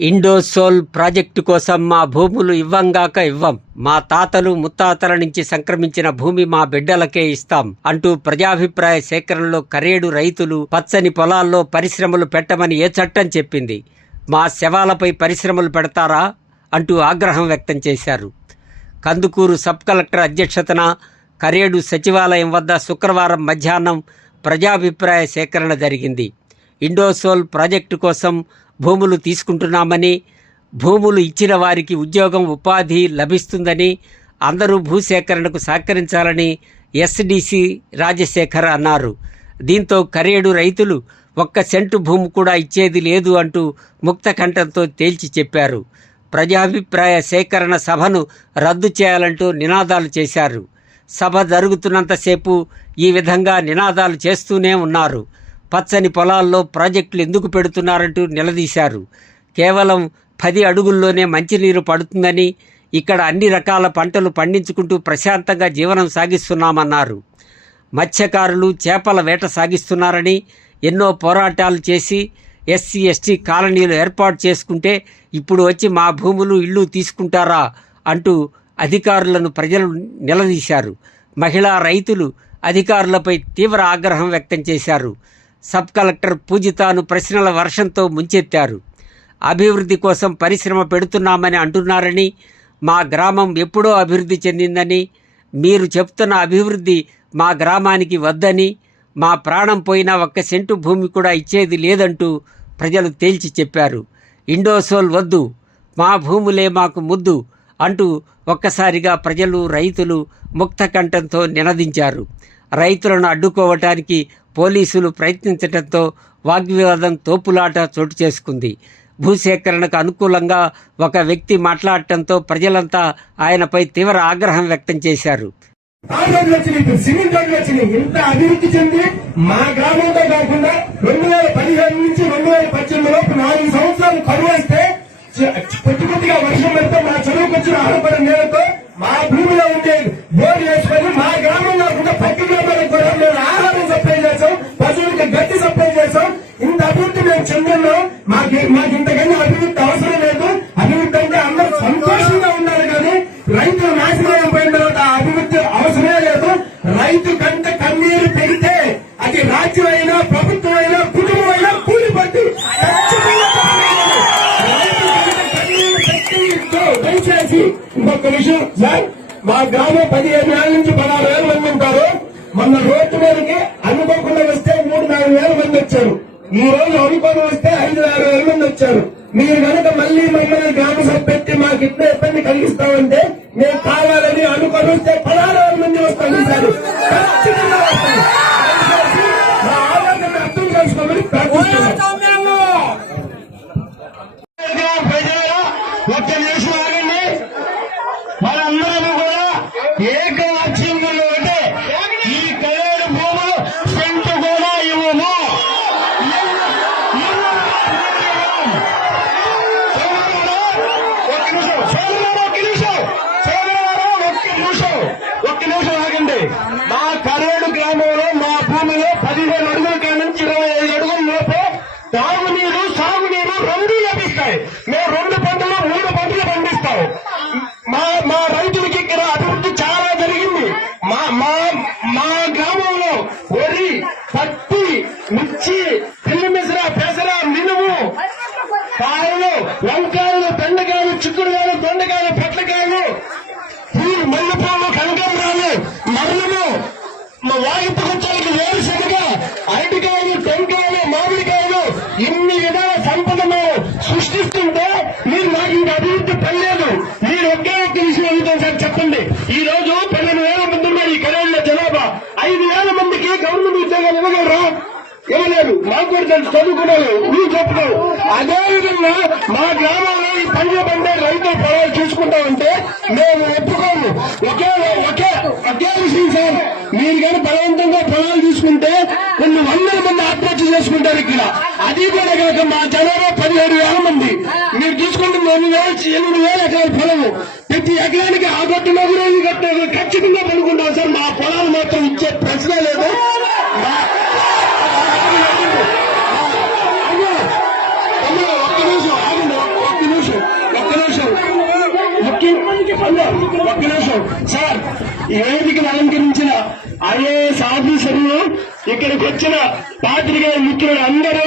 Indosol project కోసం మా భూములు ఇవ్వంగాక ఇవ్వం. మా తాతలు ముత్తాతల నుంచి సంక్రమించిన భూమి మా బిడ్డలకే ఇస్తాం అంటూ ప్రజాభిప్రాయ సేకరణలో కరేడు రైతులు పచ్చని పొలాల్లో పరిశ్రమలు పెట్టమని ఏ చట్టం చెప్పింది? మా శవాలపై పరిశ్రమలు పెడతారా? అంటూ ఆగ్రహం వ్యక్తం చేశారు. కందుకూరు సబ్ కలెక్టర్ అధ్యక్షతన కరేడు సచివాలయం వద్ద శుక్రవారం మధ్యాహ్నం ప్రజాభిప్రాయ సేకరణ జరిగింది. ఇండోసోల్ ప్రాజెక్టు కోసం భూములు తీసుకుంటున్నామని భూములు ఇచ్చిన వారికి ఉద్యోగం ఉపాధి లభిస్తుందని అందరూ భూసేకరణకు సహకరించాలని ఎస్డిసి రాజశేఖర్ అన్నారు. దీంతో కరేడు రైతులు ఒక్క సెంటు భూమి కూడా ఇచ్చేది లేదు అంటూ ముక్తకంఠంతో తేల్చి చెప్పారు. ప్రజాభిప్రాయ సేకరణ సభను రద్దు చేయాలంటూ నినాదాలు చేశారు. సభ జరుగుతున్నంతసేపు ఈ విధంగా నినాదాలు చేస్తూనే ఉన్నారు. పచ్చని పొలాల్లో ప్రాజెక్టులు ఎందుకు పెడుతున్నారంటూ నిలదీశారు. కేవలం పది అడుగుల్లోనే మంచినీరు పడుతుందని ఇక్కడ అన్ని రకాల పంటలు పండించుకుంటూ ప్రశాంతంగా జీవనం సాగిస్తున్నామన్నారు. మత్స్యకారులు చేపల వేట సాగిస్తున్నారని ఎన్నో పోరాటాలు చేసి ఎస్సీ ఎస్టీ కాలనీలు ఏర్పాటు చేసుకుంటే ఇప్పుడు వచ్చి మా భూములు ఇళ్ళు తీసుకుంటారా అంటూ అధికారులను ప్రజలు నిలదీశారు. మహిళా రైతులు అధికారులపై తీవ్ర ఆగ్రహం వ్యక్తం చేశారు. సబ్ కలెక్టర్ పూజితాను ప్రశ్నల వర్షంతో ముంచెత్తారు. అభివృద్ధి కోసం పరిశ్రమ పెడుతున్నామని అంటున్నారని మా గ్రామం ఎప్పుడో అభివృద్ధి చెందిందని మీరు చెప్తున్న అభివృద్ధి మా గ్రామానికి వద్దని మా ప్రాణం పోయినా ఒక్క సెంటు భూమి కూడా ఇచ్చేది లేదంటూ ప్రజలు తేల్చి చెప్పారు. ఇండోసోల్ వద్దు మా భూములే మాకు ముద్దు అంటూ ఒక్కసారిగా ప్రజలు రైతులు ముక్త కంఠంతో నినదించారు. రైతులను అడ్డుకోవటానికి పోలీసులు ప్రయత్నించడంతో వాగ్వివాదం తోపులాట చోటు చేసుకుంది. భూసేకరణకు అనుకూలంగా ఒక వ్యక్తి మాట్లాడటంతో ప్రజలంతా ఆయనపై తీవ్ర ఆగ్రహం వ్యక్తం చేశారు. రోడ్లు రోడ్లు వచ్చినాయి ఇంత అభివృద్ధి చెంది మా గ్రామంతో కాకుండా రెండు వేల పదిహేను నుంచి రెండు వేల పద్దెనిమిది లోపు నాలుగు సంవత్సరాలు కరువు వస్తే చ- కొద్ది కొద్దిగా వర్షం పెడితే మా చదువుకు వచ్చిన ఆడపడ నేలతో మా భూ దయచేసి ఇంకొక విషయం సార్ మా గ్రామం పదిహేను వేల నుంచి పదహారు వేల మంది ఉంటారు. మొన్న రోడ్డు మీదకి అనుకోకుండా వస్తే మూడు నాలుగు వేల మంది వచ్చారు. ఈ రోజు అనుకోని వస్తే ఐదు ఆరు వేల మంది వచ్చారు. మీరు కనుక మళ్ళీ మమ్మల్ని గ్రామ సభ పెట్టి మాకు ఇట్లా ఇబ్బంది కలిగిస్తామంటే మేము కావాలని అనుకొని వస్తే పదహారు వేల మంది వస్తాం ఈసారి ఖచ్చితంగా వస్తాం దయచేసి మా ఆలోచన అర్థం చేసుకోమని ప్రార్థిస్తున్నాం ప్రజలు తాగునీరు సాగునీరు రెండు లభిస్తాయి. మేము రెండు పంటలు మూడు పంటలు పండిస్తాం మా మా రైతులకి ఇక్కడ అభివృద్ధి చాలా జరిగింది మా మా మా గ్రామంలో వరి పత్తి మిర్చి పిల్లి మిశ్ర పెసర మినుము కాయలు వంకాయలు బెండకాయలు చిక్కుడుకాయలు దొండకాయలు పొట్లకాయలు పూలు మల్లెపూలు కనకాంబరాలు మరణము వాయిపు గుచ్చాలకి వేరుశనగ అరటికాయలు టెంకాయలు మామిడికాయలు ఇన్ని విధాల సంపద మేము సృష్టిస్తుంటే మీరు నాకు ఇంకా అభివృద్ధి పనిలేదు మీరు ఒకే ఒక్క విషయం అడుగుతాం సార్ చెప్పండి ఈ రోజు పన్నెండు వేల మంది ఉన్నారు ఈ కరేళ్ళ జనాభా ఐదు వేల మందికి గవర్నమెంట్ ఉద్యోగాలు ఇవ్వగలరా ఇవ్వలేదు మాకు కూడా తెలుసు చదువుకున్నారు నువ్వు చెప్తావు అదే మా గ్రామంలో ఈ పండుగ పండే రైతు పొలాలు చూసుకుంటామంటే మేము ఒప్పుకోము. ఒకే ఒకే ఒకే విషయం సార్. మీరు కానీ బలవంతంగా పొలాలు తీసుకుంటే కొన్ని వందల మంది ఆత్మహత్య చేసుకుంటారు ఇక్కడ. అది కూడా కనుక మా జనాభా పదిహేడు వేల మంది. మీరు తీసుకుంటున్న ఎనిమిది వేల ఎనిమిది వేల ఎకరాల పొలము. ప్రతి ఎకరానికి ఆ గట్టు నగురు ఖచ్చితంగా పడుకుంటాం సార్. మా పొలాలు మాత్రం ఇచ్చే ప్రశ్న లేదు. ఒక్క నిమిషం సార్ ఏదికి అలంకరించిన ఐఏఎస్ ఆఫీసర్లు ఇక్కడికి వచ్చిన పాత్రికేయ మిత్రులు అందరూ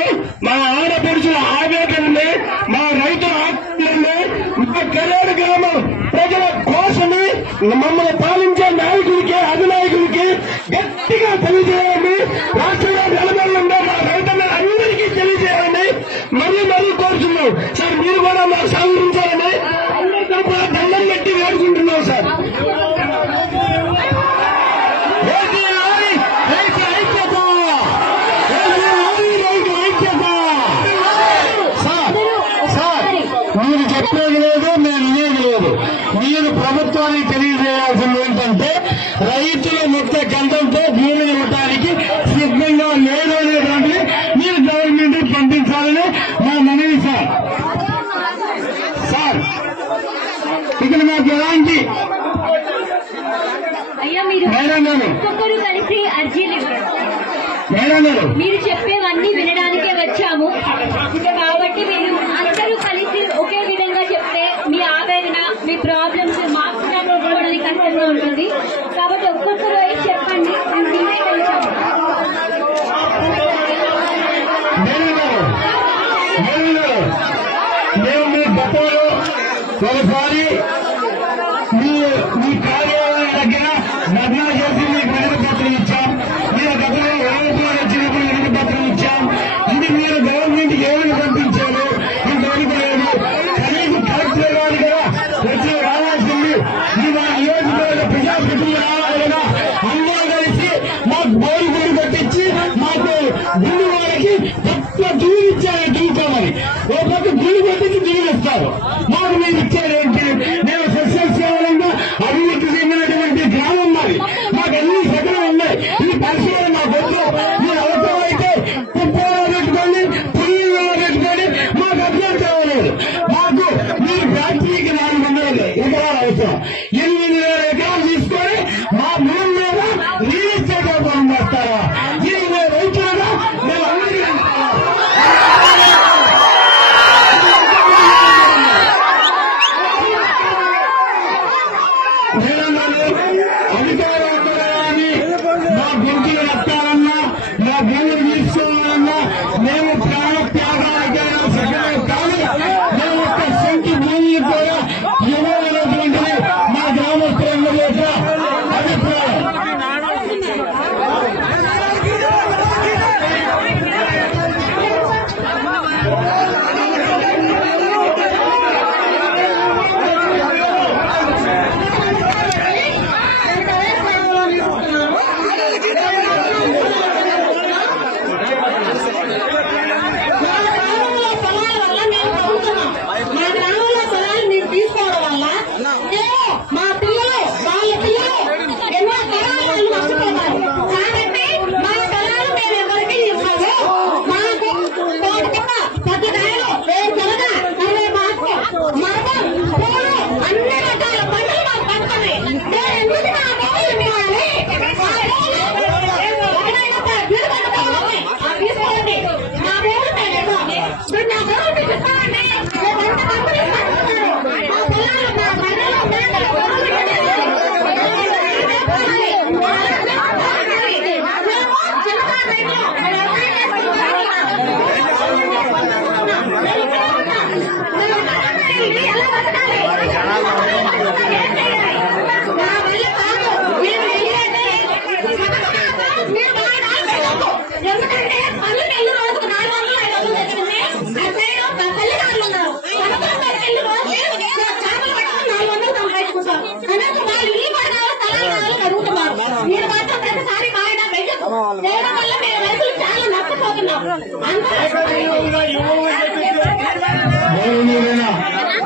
ఇక్కడ మాకు ఎలాంటి అయ్యా మీరు ఒక్కొక్కరు కలిసి అర్జీలు మీరు చెప్పేవన్నీ వినడానికే వచ్చాము. కాబట్టి మీరు తొలిసారి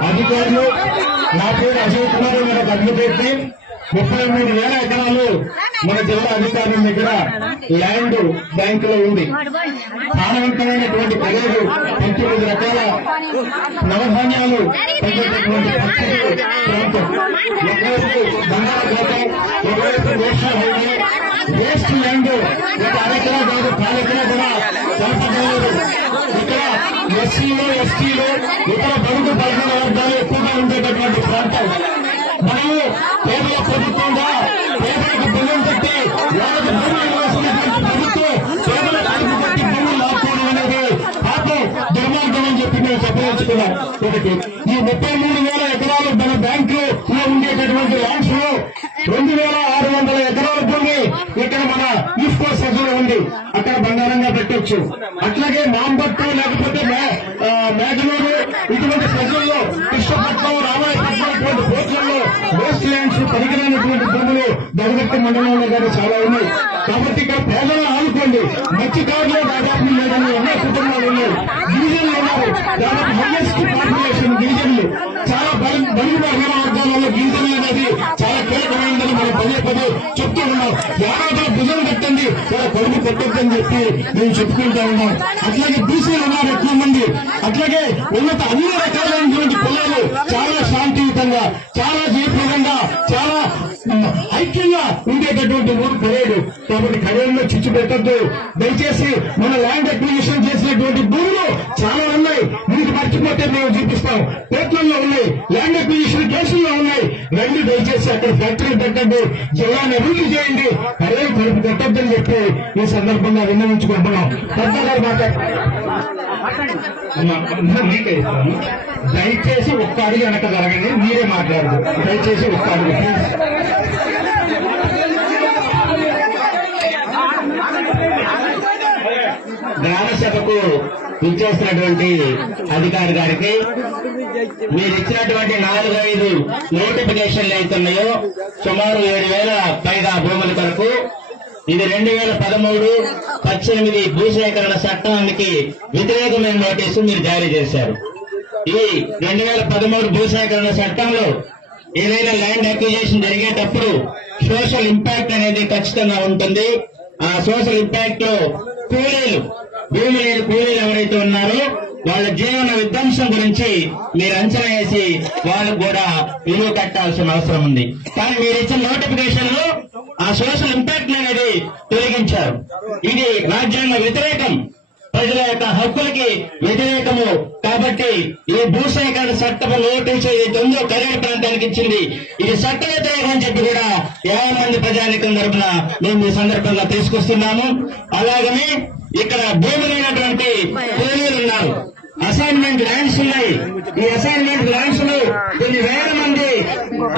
అధికారులు నా పేరు అశోక్ కుమార్ మనకు అడ్డుపెట్టి ముప్పై మూడు వేల ఎకరాలు మన జిల్లా అధికారుల దగ్గర ల్యాండ్ బ్యాంక్లో ఉంది. ప్రాణవంతమైనటువంటి ప్రజలకు పంతొమ్మిది రకాల నవధాన్యాలు పంపించేటువంటి బంగారు ఉండేటటువంటి ప్రాంతం. మరియు పేదల ప్రభుత్వంగా పేదలకు బిల్లులు పెట్టి వాళ్ళకి భూమి వేసినటువంటి ప్రభుత్వం పేదల ఖర్చు పెట్టి భూములు లాక్కోవడం అనేది పాపం దుర్మార్గం అని చెప్పి మేము చెప్పదలుచుకున్నాం. ఒకటి ఈ ముప్పై మూడు వేల ఎకరాలు మన బ్యాంకు లో ఉండేటటువంటి ల్యాండ్స్లో రెండు వేల ఆరు వందల ఎకరాల భూమి ఇక్కడ మన ఇఫ్కో సజ్జలో ఉంది. అక్కడ బంగారంగా పెట్టొచ్చు. అట్లాగే మాంబట్టు లేకపోతే వేస్ట్ భూములు దొరగట్టి మండలంలో కానీ చాలా ఉన్నాయి. కాబట్టి ఇక్కడ పేదలను ఆదుకోండి. మత్స్యకారులు దాదాపు లేదని ఎన్నో కుటుంబాలు ఉన్నాయి. గిరిజనులు ఉన్నారు. దాదాపు హైయెస్ట్ పాపులేషన్ గిరిజనులు. చాలా బలి బలుగు వర్గాలలో గిరిజనులు అనేది చాలా కీలకమైనదని మనం పదే పదే చెప్తూ ఉన్నాం. యాదవ భుజం కట్టండి వాళ్ళ కడుపు కొట్టొద్దని చెప్పి మేము చెప్పుకుంటా ఉన్నాం. అట్లాగే బీసీలు ఉన్నారు ఎక్కువ మంది. అట్లాగే ఉన్నత అన్ని రకాలైన చేయొద్దు దయచేసి మన ల్యాండ్ అక్విజిషన్ చేసినటువంటి భూములు చాలా ఉన్నాయి. మీకు మర్చిపోతే మేము చూపిస్తాం. కోర్టుల్లో ఉన్నాయి. ల్యాండ్ అక్విజిషన్ కేసుల్లో ఉన్నాయి. రండి దయచేసి అక్కడ ఫ్యాక్టరీ పెట్టండి జిల్లాను అభివృద్ధి చేయండి. అరే కడుపు కొట్టద్దని చెప్పి ఈ సందర్భంగా విన్నవించుకుంటున్నాం. గారు మీకే ఇస్తాను. దయచేసి ఒక్క అడుగు వెనక జరగండి. మీరే మాట్లాడదు. దయచేసి ఒక్క అడుగు ప్లీజ్ ఇచ్చేసినటువంటి అధికారి గారికి మీరు ఇచ్చినటువంటి నాలుగు ఐదు నోటిఫికేషన్లు అవుతున్నాయో సుమారు ఏడు వేల పైగా భూముల కొరకు ఇది రెండు వేల పదమూడు పద్దెనిమిది భూసేకరణ చట్టానికి వ్యతిరేకమైన నోటీసు మీరు జారీ చేశారు. ఈ రెండు వేల పదమూడు భూసేకరణ చట్టంలో ఏదైనా ల్యాండ్ అక్విజిషన్ జరిగేటప్పుడు సోషల్ ఇంపాక్ట్ అనేది ఖచ్చితంగా ఉంటుంది. ఆ సోషల్ ఇంపాక్ట్లో కూలీలు భూమి లేని కూలీలు ఎవరైతే ఉన్నారో వాళ్ళ జీవన విధ్వంసం గురించి మీరు అంచనా వేసి వాళ్ళకు కూడా విలువ కట్టాల్సిన అవసరం ఉంది. కానీ మీరు ఇచ్చిన నోటిఫికేషన్లో ఆ సోషల్ ఇంపాక్ట్ అనేది తొలగించారు. ఇది రాజ్యాంగ వ్యతిరేకం. ప్రజల యొక్క హక్కులకి వ్యతిరేకము. కాబట్టి ఈ భూసేకరణ చట్టం నోటీసు ఏదైతే ఉందో కరేడు ప్రాంతానికి ఇచ్చింది. ఇది చట్ట వ్యతిరేకం అని చెప్పి కూడా యాభై మంది ప్రజానికం తరఫున మేము ఈ సందర్భంగా తీసుకొస్తున్నాము. అలాగనే ఇక్కడ భూమి లేనటువంటి కూలీలు ఉన్నారు. అసైన్మెంట్ ల్యాండ్స్ ఉన్నాయి. ఈ అసైన్మెంట్ ల్యాండ్స్లో కొన్ని వేల మంది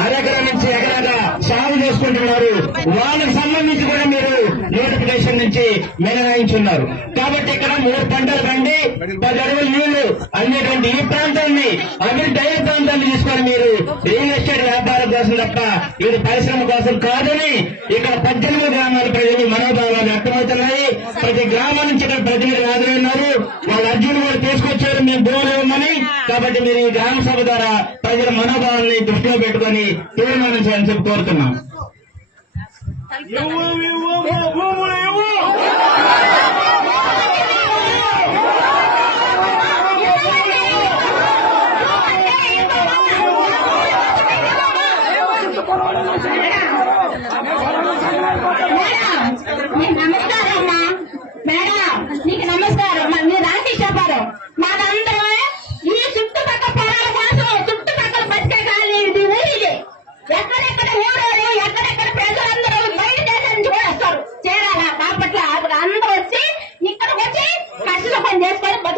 అరెకర నుంచి ఎకరాగా సాగు చేసుకుంటున్నారు. వాళ్ళకి సంబంధించి కూడా మీరు నోటిఫికేషన్ నుంచి మినహాయించున్నారు. కాబట్టి ఇక్కడ మూడు పంటలు పండి పది అడుగుల నీళ్ళు అనేటువంటి ఈ ప్రాంతాన్ని అభివృద్ధి అయ్యే ప్రాంతాన్ని తీసుకొని మీరు రియల్ ఎస్టేట్ వ్యాపారం కోసం తప్ప ఇది పరిశ్రమ కోసం కాదని ఇక్కడ పద్దెనిమిది గ్రామాల ప్రజలు మనోభావాలు వ్యక్తమవుతున్నాయి. ప్రతి గ్రామం నుంచి ఇక్కడ ప్రతినిధులు హాజరైనారు వాళ్ళ అర్జును కూడా తీసుకొచ్చారు. మేము భూములు ఇవ్వమని కాబట్టి మీరు ఈ గ్రామ సభ ద్వారా ప్రజల మనోభావాల్ని దృష్టిలో పెట్టుకుని తీర్మానించాలని చెప్పి కోరుతున్నాం. మేడం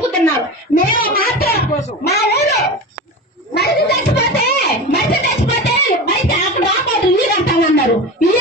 బతుకుతున్నారు మేము మాత్రం మా ఊరు మనిషి చచ్చిపోతే మనిషి చచ్చిపోతే బయట అక్కడ ఆపాదు ఇల్లు కడతామన్నారు ఇల్లు